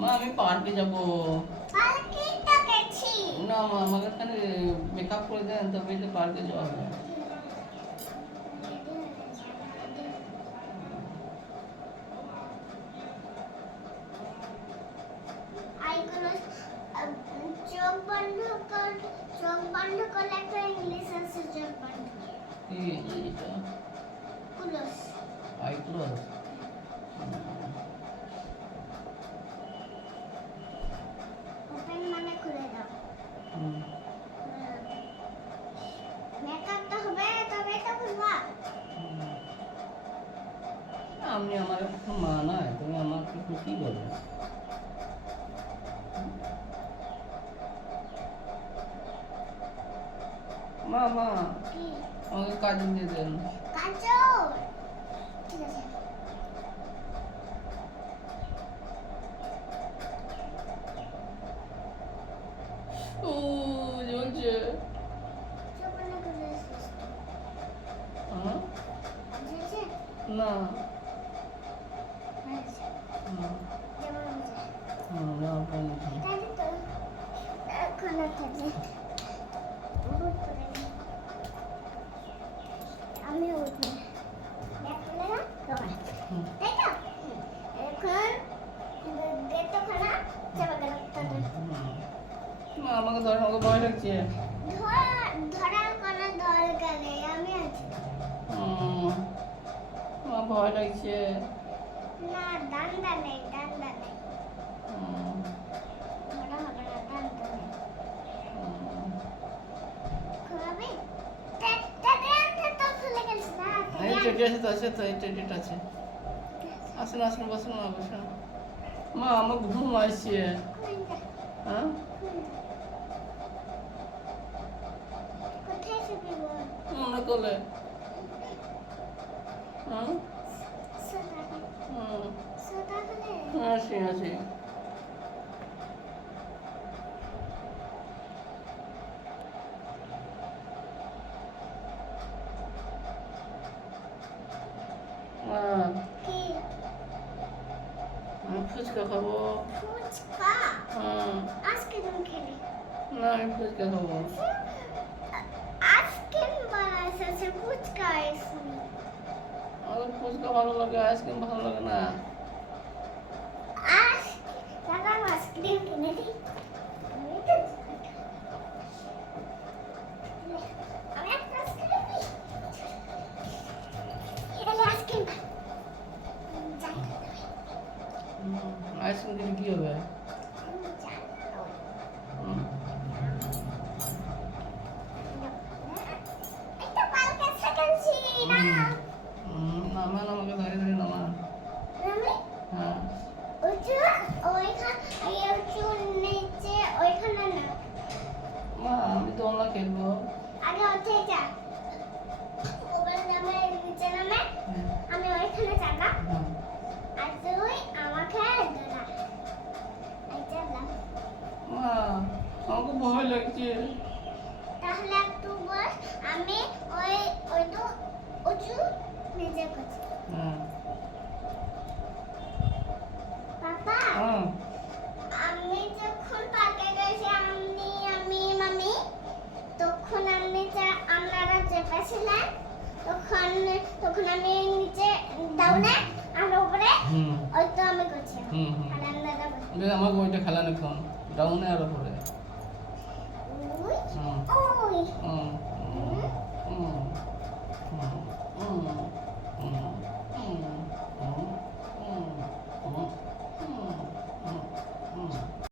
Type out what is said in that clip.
মা আমি পার্কে যাব। পার্কে তো গেছি। না মা আমাকে এখানে মেকআপ করে দেন তবেই তো পার্কে যাওয়া হবে। আইগুলো চোখ বন্ধ কর, চোখ বন্ধ করলে একটা ইংলিশ আছে চোখ বন্ধ এই এটা ক্লোজ। I close. ওপেন মানে খুলে দাও। মেকআপ তো হবে তবে তো খুলবা। আপনি আমার একটু মা নয়, তুমি আমাকে একটু কি বলো? মা মা কি আমাকে কাজল দিয়ে দেন। কাজল? ঠিক আছে। ও জ্বলছে। চোখ বন্ধ করে এসেছিস। হ্যাঁ? বুঝেছে? না হয়েছে। না যেমন হয়েছে। না বন্ধু। তাই তো এখন থাকে বহুত করে আমি উঠবো দেখলে না তোমার তাই তো এখন গেটটা খানা চাপা গেল তাদের মা আমাকে ধরে আমাকে ভয় লাগছে। ধরার কোনো দরকার নেই আমি আছি মা ভয় লাগছে। না ডান্ডা নেই ধরা হবে না ডান্ডা নেই খুলবি তাদের তো খুলে গেছে না এই টেডি আছে তো, আছে তো, এই টেডিটা আছে। আসুন আসুন বসুন মা বসুন। মা আমার ঘুম আসছে। হ্যাঁ কোথায় শুকিব মনে করলে। হ্যাঁ সোটা হলে আসি আসি। কি আমি ফুচকা খাবো। ফুচকা হ্যাঁ আজকে তুমি খেলে না আমি ফুচকা খাবো। আইসক্রিম বানাইছে ফুচকা আইসক্রিম আমার ফুচকা ভালো লাগে, আইসক্রিম ভালো লাগে না। দাদা আইসক্রিম কিনে দিই আমি একটা আইসক্রিম নিই এটা আইসক্রিম আইসক্রিম দিলে কি হবে? একটা পালকা সেকেন্ডছি না নামান আমাকে ধরে ধরে নামান। আমি হ্যাঁ উঁচু ওইখান উঁচু নিচে ওইখানে না মা আমি দোলনা খেলবো। আগে উঠে যা ওপরে নামে নিচে নামে আমি ওইখানে চাকা আর তুই আমাকে দোলা এই চালাম মা আমাকে ভয় লাগছে। তাহলে একটু বস আমি ওই ওই তো উঁচু নিচে করছি হ্যাঁ পাপা হ্যাঁ আমি যখন পার্কে গেছি আমি মামি তখন আপনারা চেপেছিলেন তখন তখন আমি নিচে ডাউনে আর উপরে ওই তো আমি করছি আর আপনারা আমাকে ওইটা খেলানো এখন ডাউনে আর উপরে। ওই হুম ওই হুম